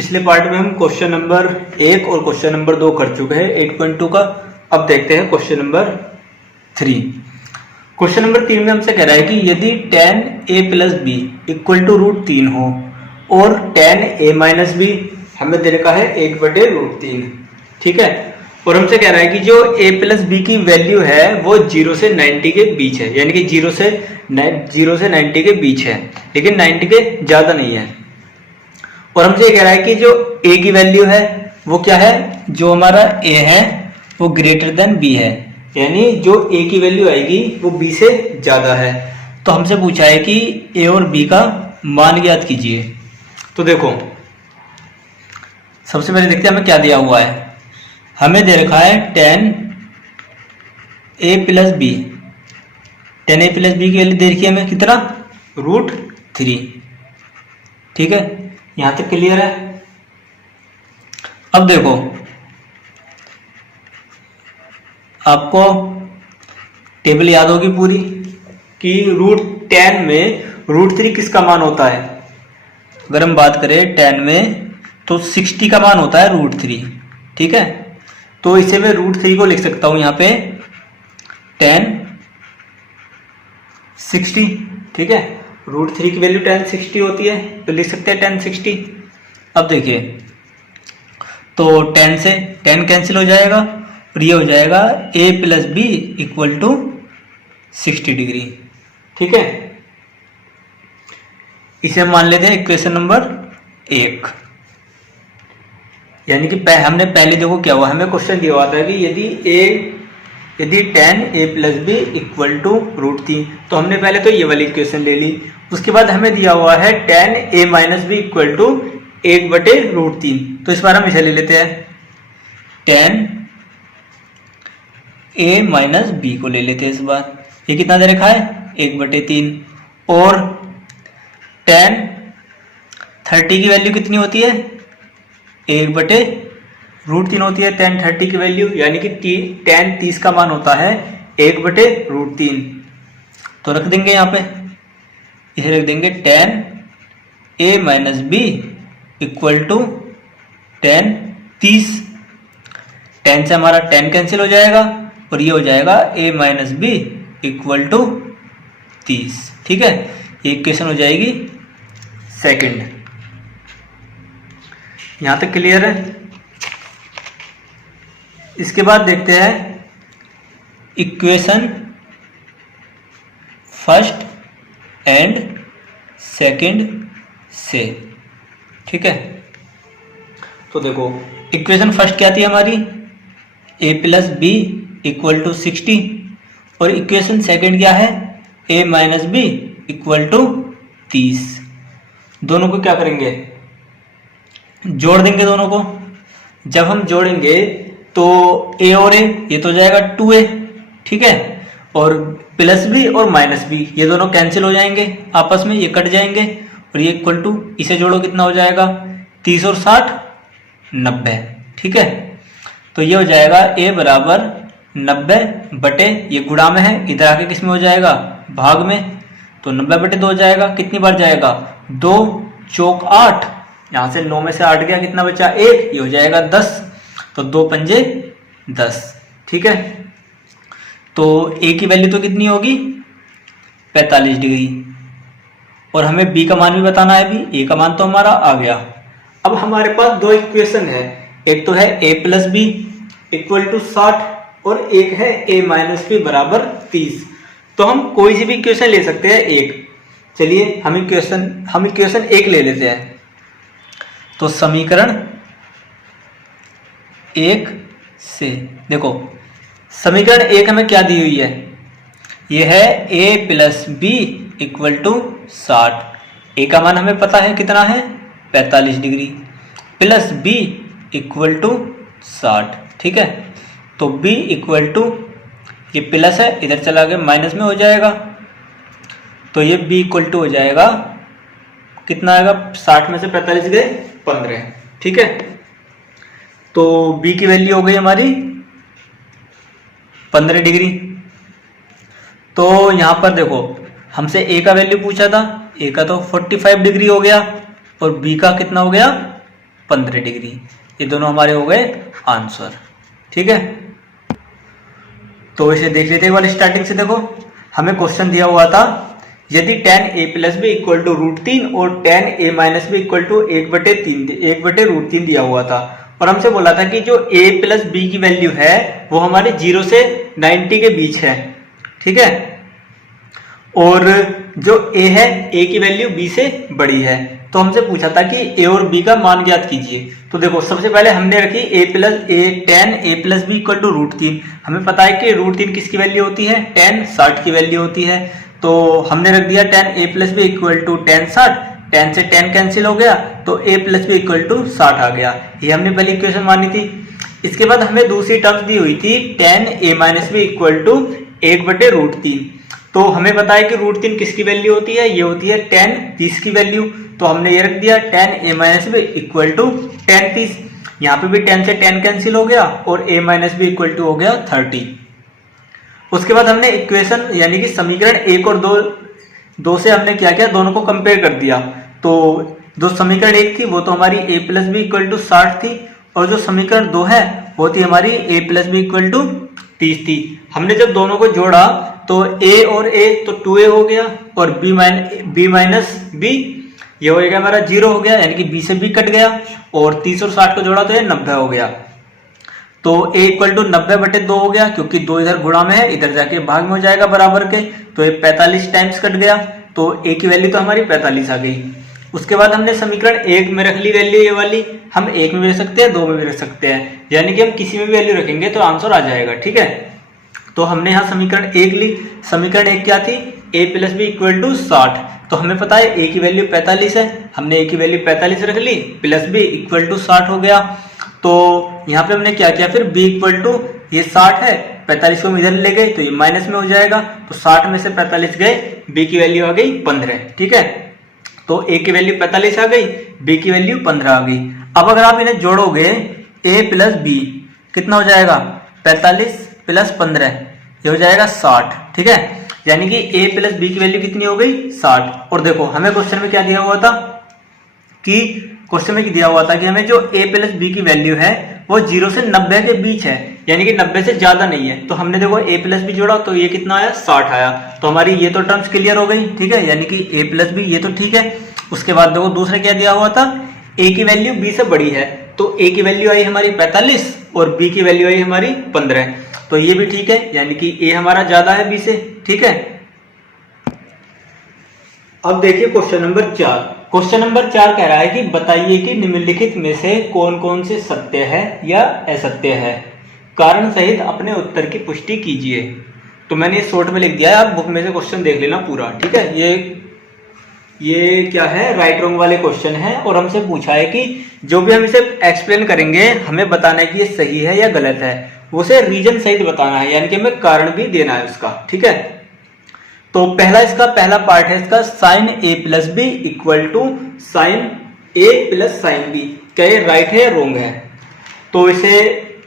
पिछले पार्ट में हम क्वेश्चन नंबर 1 और क्वेश्चन नंबर 2 कर चुके हैं 8.2 का। अब देखते हैं क्वेश्चन नंबर 3। क्वेश्चन नंबर 3 में हमसे कह रहा है कि यदि tan a plus B equal to √3 हो और tan a माइनस बी हमें दे रखा है 1/√3। ठीक है, और हमसे कह रहा है कि जो a प्लस बी की वैल्यू है वो 0 से 90 के बीच है, यानी कि 0 से 90 के बीच है, लेकिन 90 के ज्यादा नहीं है। और हमसे ये कह रहा है कि जो a की वैल्यू है वो क्या है, जो हमारा a है वो ग्रेटर देन b है, यानी जो a की वैल्यू आएगी वो b से ज्यादा है। तो हमसे पूछा है कि a और b का मान ज्ञात कीजिए। तो देखो सबसे पहले देखते हैं हमें क्या दिया हुआ है। हमें दे रखा है tan a plus B, tan a plus B की वैल्यू दे रखी है हमें कितना, √3। ठीक है, यहां तक क्लियर है। अब देखो आपको टेबल याद होगी पूरी कि √10 में √3 किसका मान होता है। अगर हम बात करें 10 में तो 60 का मान होता है √3। ठीक है, तो इसे मैं √3 को लिख सकता हूं यहां पे tan 60। ठीक है, √3 की वैल्यू tan 60 होती है, तो लिख सकते हैं tan 60। अब देखिए तो 10 से 10 कैंसिल हो जाएगा और ये हो जाएगा a plus B equal to 60 degree. ठीक है, इसे हम मान लेते हैं इक्वेशन नंबर 1। यानी कि हमने पहले देखो क्या हुआ, हमें क्वेश्चन दिया हुआ था कि यदि tan a plus B equal to √3, तो हमने पहले तो ये वाली इक्वेशन ले ली। उसके बाद हमें दिया हुआ है tan a minus B equal to 1/√3, तो इस बार हम इसे ले लेते हैं, tan a माइनस बी को ले लेते हैं इस बार। ये कितना दे रखा है 1/3, और tan 30 की वैल्यू कितनी होती है 1/√3 होती है tan 30 की वैल्यू, यानी कि tan 30 का मान होता है 1/√3। तो रख देंगे यहाँ पे, इसे रख देंगे tan a minus B equal to tan 30। tan से हमारा tan कैंसिल हो जाएगा और ये हो जाएगा a minus B equal to 30। ठीक है, ये इक्वेशन हो जाएगी सेकंड। यहां तक क्लियर है। इसके बाद देखते हैं इक्वेशन फर्स्ट एंड सेकंड से। ठीक है, तो देखो इक्वेशन फर्स्ट क्या थी हमारी, a plus B equal to 60, और इक्वेशन सेकंड क्या है a minus B equal to 30। दोनों को क्या करेंगे, जोड़ देंगे दोनों को। जब हम जोड़ेंगे तो a और a ये तो जाएगा 2a। ठीक है, और प्लस बी और माइनस बी ये दोनों कैंसिल हो जाएंगे आपस में, ये कट जाएंगे, और ये इक्वल टू इसे जोड़ो कितना हो जाएगा 30 और 60 90। ठीक है, तो ये हो जाएगा a बराबर 90 बटे, ये गुणा में है, इधर आके किस में हो जाएगा भाग में, तो 90/2 हो जाएगा। कितनी बार जाएगा 2 चौक 8, यहां से 9 में से 8 गया, कितना बचा 1, ये हो जाएगा 10, तो 2 पंजे 10। ठीक है, तो a की वैल्यू तो कितनी होगी 45 डिग्री, और हमें b का मान भी बताना है, भी a का मान तो हमारा आ गया। अब हमारे पास दो इक्वेशन है, एक तो है a plus B equal to 60 और एक है a माइनस बी बराबर 30। तो हम कोई सी भी इक्वेशन ले सकते हैं एक। चलिए हम इक्वेशन 1 ले लेते हैं। तो समीकरण 1 से देखो, समीकरण 1 हमें क्या दी हुई है, यह है a plus B equal to 60। a का मान हमें पता है कितना है 45 degree, plus b equal to 60। ठीक है, तो b इक्वल टू, ये प्लस है इधर चला गया माइनस में हो जाएगा, तो ये b इक्वल टू हो जाएगा कितना आएगा 60 में से 45 गए 15। ठीक है, तो b की वैल्यू हो गई हमारी 15 डिग्री। तो यहां पर देखो हमसे a का वैल्यू पूछा था, a का तो 45 डिग्री हो गया और b का कितना हो गया 15 डिग्री। ये दोनों हमारे हो गए आंसर। ठीक है, तो इसे देख लेते हैं एक बार स्टार्टिंग से। देखो हमें क्वेश्चन दिया हुआ था यदि tan a plus B equal to √3 और tan a minus B equal to 1/√3 दिया हुआ था, और हमसे बोला था कि जो a प्लस बी की वैल्यू है वो हमारे 0 से 90 के बीच है। ठीक है, और जो a है a की वैल्यू b से बड़ी है। तो हमसे पूछा था कि a और b का मान ज्ञात कीजिए। तो देखो सबसे पहले हमने रखी tan a plus B equal to √3। हमें पता है कि √3 किसकी वैल्यू होती है, tan 60 की वैल्यू होती है। तो हमने रख दिया tan a plus B equal to tan 60, tan से tan कैंसिल हो गया तो a plus B equal to 60 आ गया। ये हमने पहली इक्वेशन मानी थी। इसके बाद हमें दूसरी टर्म्स दी हुई थी tan a minus B equal to 1/√3। तो हमें पता है कि √3 किसकी वैल्यू होती है, ये होती है tan 30 की वैल्यू। तो हमने ये रख दिया tan a minus B equal to tan 30। यहाँ पे भी tan से tan कैंसिल हो गया और a minus B equal to हो गया 30। उसके बाद हमने इक्वेशन यानी कि समीकरण 1 और 2 से हमने क्या किया, दोनों को कंपेयर कर दिया। तो जो समीकरण 1 थी वो तो हमारी a plus B equal to 60 थी, और जो समीकरण 2 है वो थी हमारी a plus B equal to 30 थी। हमने जब दोनों को जोड़ा तो a और a तो 2a हो गया, और b माइनस b ये हो गया हमारा 0 हो गया, यानी कि b से b कट गया, और 30 और 60 को जोड़ा तो ये 90 हो गया। तो a इक्वल टू 90/2 हो गया, क्योंकि 2 इधर गुणा में है, इधर जाके भाग में हो जाएगा बराबर के, तो ये 45 टाइम्स कट गया। तो a की वैल्यू तो हमारी 45 आ गई। उसके बाद हमने समीकरण 1 में रख ली वैल्यू ये वाली। हम 1 में भी रख सकते हैं, 2 में भी रख सकते हैं, यानी कि हम किसी में भी वैल्यू रखेंगे तो आंसर आ जाएगा। ठीक है, तो हमने यहाँ समीकरण 1 ली। समीकरण 1 क्या थी, a plus B equal to 60। तो हमें पता है a की वैल्यू 45 है, हमने a की वैल्यू 45 रख ली, प्लस b इक्वल टू 60 हो गया। तो यहाँ पे हमने क्या किया, फिर b इक्वल टू ये 60 है, 45 को इधर ले गए तो ये माइनस में हो जाएगा, तो 60 में से 45 गए, b की वैल्यू आ गई 15। ठीक है, तो a की वैल्यू 45 आ गई, b की वैल्यू 15 आ गई। अब अगर आप इन्हें जोड़ोगे a प्लस b कितना हो जाएगा, 45 प्लस 15 ये हो जाएगा 60। ठीक है, यानी कि a प्लस बी की वैल्यू कितनी हो गई, 60। और देखो हमें क्वेश्चन में क्या दिया हुआ था कि हमें जो a प्लस बी की वैल्यू है वो 0 से 90 के बीच है, यानी कि 90 से ज्यादा नहीं है। तो हमने देखो a प्लस बी जोड़ा तो ये कितना आया, 60 आया। तो हमारी ये तो टर्म्स क्लियर हो गई। ठीक है, यानी कि a प्लस बी ये तो ठीक है। उसके बाद देखो दूसरा क्या दिया हुआ था, a की वैल्यू b से बड़ी है, तो a की वैल्यू आई हमारी 45 और b की वैल्यू आई हमारी 15। तो ये भी ठीक है, यानी कि a हमारा ज्यादा है b से। ठीक है, अब देखिए क्वेश्चन नंबर 4। क्वेश्चन नंबर 4 कह रहा है कि बताइए कि निम्नलिखित में से कौन कौन से सत्य है या असत्य है, कारण सहित अपने उत्तर की पुष्टि कीजिए। तो मैंने ये शॉर्ट में लिख दिया है, आप बुक में से क्वेश्चन देख लेना पूरा। ठीक है, ये क्या है, राइट रॉन्ग वाले क्वेश्चन है, और हमसे पूछा है कि जो भी हम इसे एक्सप्लेन करेंगे हमें बताना है कि ये सही है या गलत है, उसे रीजन सहित बताना है, यानी कि हमें कारण भी देना है उसका। ठीक है, तो पहला पार्ट है इसका sine a plus B equal to sine a plus sine B. क्या ये राइट है या रॉन्ग है? तो इसे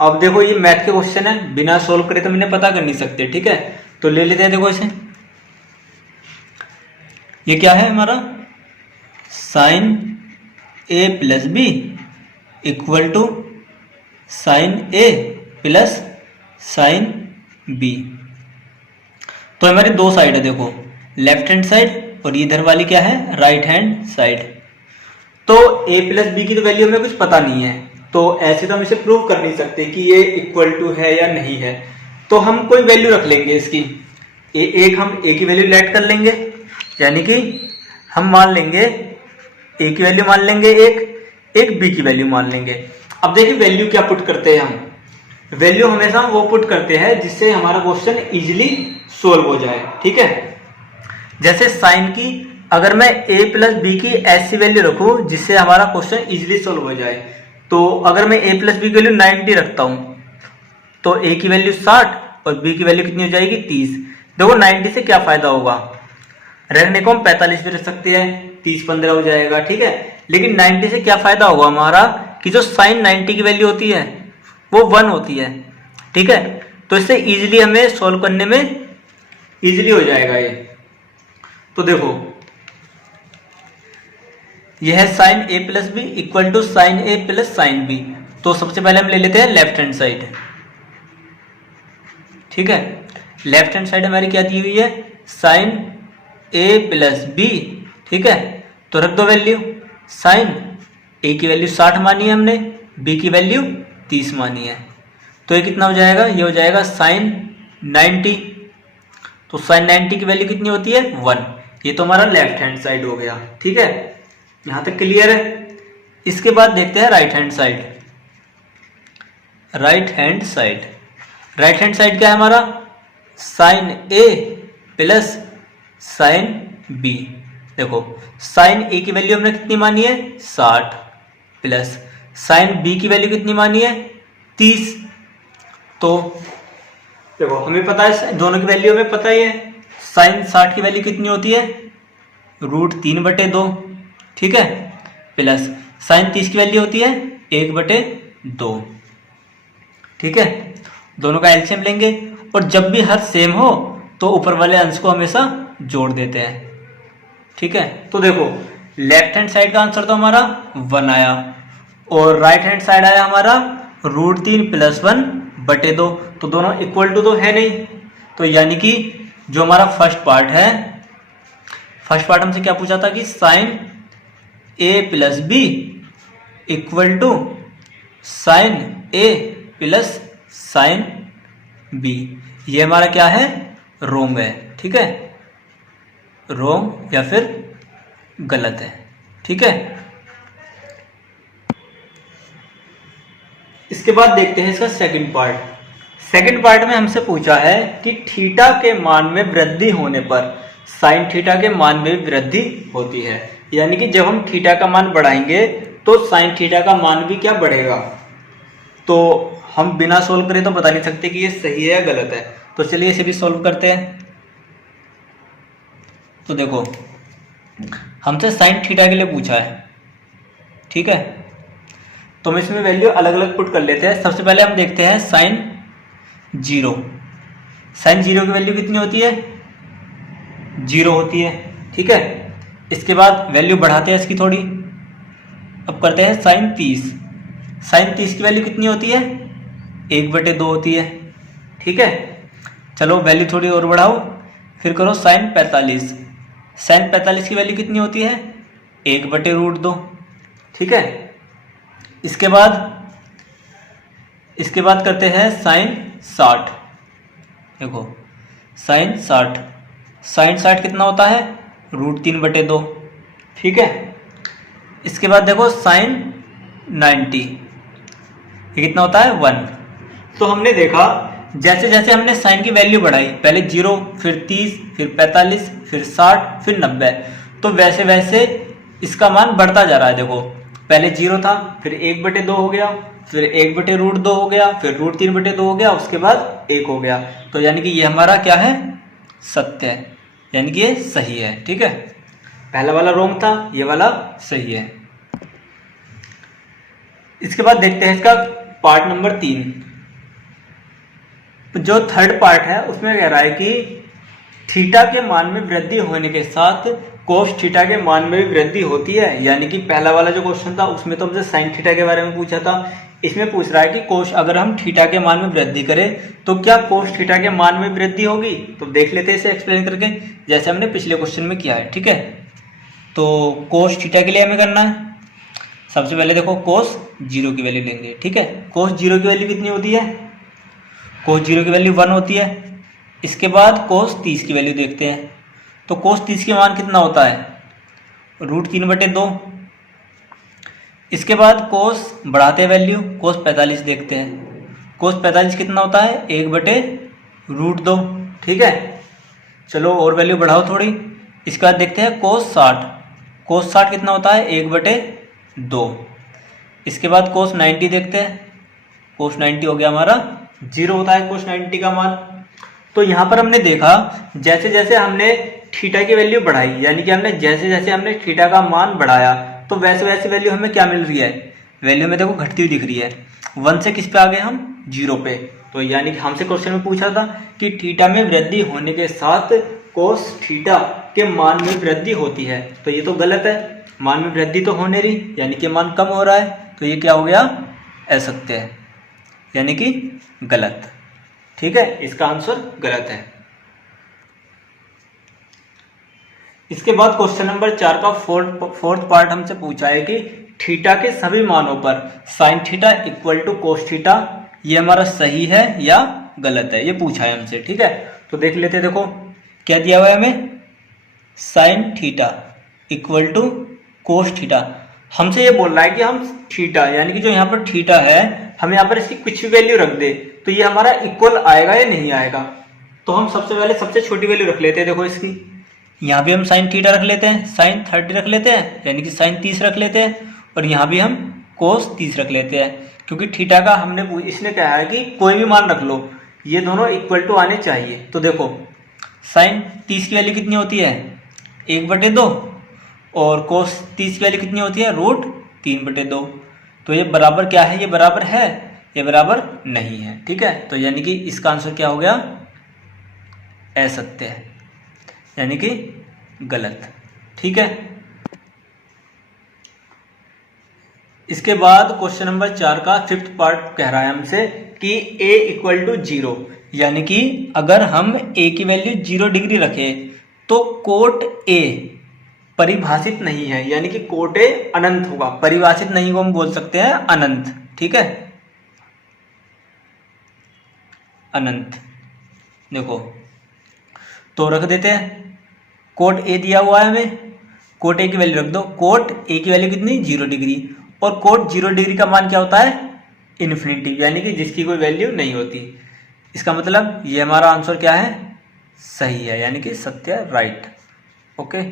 अब देखो ये मैथ के क्वेश्चन है, बिना सोल्व करे तो हम इन्हें पता कर नहीं सकते। ठीक है, तो ले लेते हैं। देखो इसे, ये क्या है हमारा, sine a plus B equal to sine a plus sine B. तो हमारी दो साइड है, देखो लेफ्ट हैंड साइड और इधर वाली क्या है, राइट हैंड साइड। तो a प्लस बी की तो वैल्यू हमें कुछ पता नहीं है, तो ऐसे तो हम इसे प्रूव कर नहीं सकते कि ये इक्वल टू है या नहीं है। तो हम कोई वैल्यू रख लेंगे इसकी, एक हम a की वैल्यू लेट कर लेंगे, यानी कि हम मान लेंगे a की वैल्यू मान लेंगे एक b की वैल्यू मान लेंगे। अब देखिए वैल्यू क्या पुट करते हैं हम, वैल्यू हमेशा हम वो पुट करते हैं जिससे हमारा क्वेश्चन इजीली सोल्व हो जाए। ठीक है, जैसे साइन की अगर मैं a प्लस बी की ऐसी वैल्यू रखूं जिससे हमारा क्वेश्चन इजीली सोल्व हो जाए, तो अगर मैं a प्लस बी की वैल्यू 90 रखता हूं तो a की वैल्यू 60 और b की वैल्यू कितनी हो जाएगी 30। देखो 90 से क्या फायदा होगा, रखने को हम 45 भी रख सकते हैं, 30 15 हो जाएगा। ठीक है, लेकिन 90 से क्या फायदा होगा हमारा कि जो साइन 90 की वैल्यू होती है वो 1 होती है। ठीक है, तो इससे इजीली हमें सॉल्व करने में इजीली हो जाएगा ये। तो देखो यह है sine A plus B equal to sine A plus sine B. तो सबसे पहले हम ले लेते हैं लेफ्ट हैंड साइड। ठीक है, लेफ्ट हैंड साइड हमारी क्या दी हुई है, साइन ए प्लस बी। ठीक है, तो रख दो वैल्यू। साइन ए की वैल्यू 60 मानी है हमने, बी की वैल्यू 30 मानी है। तो ये कितना हो जाएगा, ये हो जाएगा साइन 90। तो साइन 90 की वैल्यू कितनी होती है, 1। ये तो हमारा लेफ्ट हैंड साइड हो गया। ठीक है, यहां तक क्लियर है। इसके बाद देखते हैं right hand side. Right hand side, right hand side क्या है हमारा, sign A plus sine B. देखो साइन ए की वैल्यू हमने कितनी मानी है, 60 प्लस साइन बी की वैल्यू कितनी मानी है, 30। तो देखो हमें पता है, दोनों की वैल्यू हमें पता ही है। साइन 60 की वैल्यू कितनी होती है, √3/2। ठीक है, प्लस साइन 30 की वैल्यू होती है 1/2। ठीक है, दोनों का एलसीएम लेंगे और जब भी हर सेम हो तो ऊपर वाले अंश को हमेशा जोड़ देते हैं। ठीक है, तो देखो लेफ्ट हैंड साइड का आंसर तो हमारा 1 आया और राइट हैंड साइड आया हमारा √3 + 1/2। तो दोनों इक्वल टू तो है नहीं, तो यानी कि जो हमारा फर्स्ट पार्ट है, फर्स्ट पार्ट हमसे क्या पूछा था कि sine A plus B equal to sine A plus sine B. ये हमारा क्या है, रोंग है। ठीक है, रोंग या फिर गलत है। ठीक है, इसके बाद देखते हैं इसका सेकंड पार्ट। सेकंड पार्ट में हमसे पूछा है कि थीटा के मान में वृद्धि होने पर साइन थीटा के मान में भी वृद्धि होती है। यानी कि जब हम थीटा का मान बढ़ाएंगे तो साइन थीटा का मान भी क्या बढ़ेगा। तो हम बिना सोल्व करे तो बता नहीं सकते कि ये सही है या गलत है। तो चलिए इसे भी सोल्व करते हैं। तो देखो हमसे साइन थीटा के लिए पूछा है। ठीक है, तो हम इसमें वैल्यू अलग अलग पुट कर लेते हैं। सबसे पहले हम देखते हैं साइन 0। साइन 0 की वैल्यू कितनी होती है, 0 होती है। ठीक है, इसके बाद वैल्यू बढ़ाते हैं इसकी थोड़ी। अब करते हैं साइन 30। साइन 30 की वैल्यू कितनी होती है, 1/2 होती है। ठीक है, चलो वैल्यू थोड़ी और बढ़ाओ, फिर करो साइन 45। साइन 45 की वैल्यू कितनी होती है, 1/√2। ठीक है, इसके बाद करते हैं साइन 60। देखो साइन 60, साइन 60 कितना होता है, √3/2। ठीक है, इसके बाद देखो साइन 90, ये कितना होता है, 1। तो हमने देखा जैसे जैसे हमने साइन की वैल्यू बढ़ाई, पहले 0, फिर 30, फिर 45, फिर 60, फिर 90, तो वैसे वैसे इसका मान बढ़ता जा रहा है। देखो पहले 0 था, फिर 1/2 हो गया, फिर 1/√2 हो गया, फिर √3/2 हो गया, उसके बाद 1 हो गया। तो यानी कि ये हमारा क्या है, सत्य है, यानी कि ये सही है। ठीक है, पहला वाला रॉन्ग था, ये वाला सही है। इसके बाद देखते हैं इसका पार्ट नंबर 3। जो थर्ड पार्ट है उसमें कह रहा है कि थीटा के मान में वृद्धि होने के साथ कोस थीटा के मान में भी वृद्धि होती है। यानी कि पहला वाला जो क्वेश्चन था उसमें तो हमसे साइन थीटा के बारे में पूछा था, इसमें पूछ रहा है कि कोस अगर हम थीटा के मान में वृद्धि करें तो क्या कोस थीटा के मान में वृद्धि होगी। तो देख लेते हैं इसे एक्सप्लेन करके, जैसे हमने पिछले क्वेश्चन में किया है। ठीक है, तो कोस थीटा के लिए हमें करना है, सबसे पहले देखो कोस 0 की वैल्यू लेंगे। ठीक है, कोस 0 की वैल्यू कितनी होती है, कोस 0 की वैल्यू 1 होती है। इसके बाद कोस 30 की वैल्यू देखते हैं, तो कोस 30 के मान कितना होता है, √3/2। इसके बाद कोस बढ़ाते हैं वैल्यू, कोस 45 देखते हैं, कोस 45 कितना होता है, 1/√2। ठीक है, चलो और वैल्यू बढ़ाओ थोड़ी। इसके बाद देखते हैं कोस 60, कोस 60 कितना होता है, 1/2। इसके बाद कोस 90 देखते हैं, कोस 90 हो गया हमारा 0 होता है कोस 90 का मान। तो यहाँ पर हमने देखा जैसे जैसे हमने थीटा की वैल्यू बढ़ाई, यानी कि हमने जैसे जैसे हमने थीटा का मान बढ़ाया तो वैसे वैसे वैल्यू हमें क्या मिल रही है, वैल्यू में देखो घटती हुई दिख रही है। 1 से किस पे आ गए हम, 0 पे। तो यानी कि हमसे क्वेश्चन में पूछा था कि थीटा में वृद्धि होने के साथ कोस थीटा के मान में वृद्धि होती है, तो ये तो गलत है। मान में वृद्धि तो हो नहीं रही, यानी कि मान कम हो रहा है, तो ये क्या हो गया, असत्य है, यानी कि गलत। ठीक है, इसका आंसर गलत है। इसके बाद क्वेश्चन नंबर 4 का फोर्थ पार्ट हमसे पूछा है कि थीटा के सभी मानों पर sine theta equal to cos theta, ये हमारा सही है या गलत है, ये पूछा है हमसे। ठीक है, तो देख लेते हैं। देखो क्या दिया हुआ है हमें, sine theta equal to cos theta. हमसे ये बोल रहा है कि हम थीटा, यानी कि जो यहाँ पर थीटा है, हम यहाँ पर इसकी कुछ भी वैल्यू रख दे तो ये हमारा इक्वल आएगा या नहीं आएगा। तो हम सबसे पहले सबसे छोटी वैल्यू रख लेते हैं। देखो इसकी, यहाँ भी हम साइन थीटा रख लेते हैं, साइन 30 रख लेते हैं, यानी कि साइन 30 रख लेते हैं, और यहाँ भी हम कोस 30 रख लेते हैं, क्योंकि थीटा का हमने इसने कहा है कि कोई भी मान रख लो, ये दोनों इक्वल टू आने चाहिए। तो देखो साइन 30 की वैल्यू कितनी होती है, 1/2, और कोस 30 की वैल्यू कितनी होती है, √3/2। तो ये बराबर क्या है, ये बराबर है, ये बराबर नहीं है। ठीक है, तो यानी कि इसका आंसर क्या हो गया, असत्य है, यानी कि गलत। ठीक है, इसके बाद क्वेश्चन नंबर 4 का फिफ्थ पार्ट कह रहा है हमसे कि a = 0, यानी कि अगर हम a की वैल्यू 0 डिग्री रखें तो कोट a परिभाषित नहीं है, यानी कि कोट a अनंत होगा। परिभाषित नहीं को हम बोल सकते हैं अनंत। ठीक है, अनंत। देखो तो रख देते हैं, कोट a दिया हुआ है हमें, कोट a की वैल्यू रख दो। कोट a की वैल्यू कितनी, 0 डिग्री, और कोट 0 डिग्री का मान क्या होता है, इन्फिनिटी, यानी कि जिसकी कोई वैल्यू नहीं होती। इसका मतलब ये हमारा आंसर क्या है, सही है, यानी कि सत्य, राइट। ओके।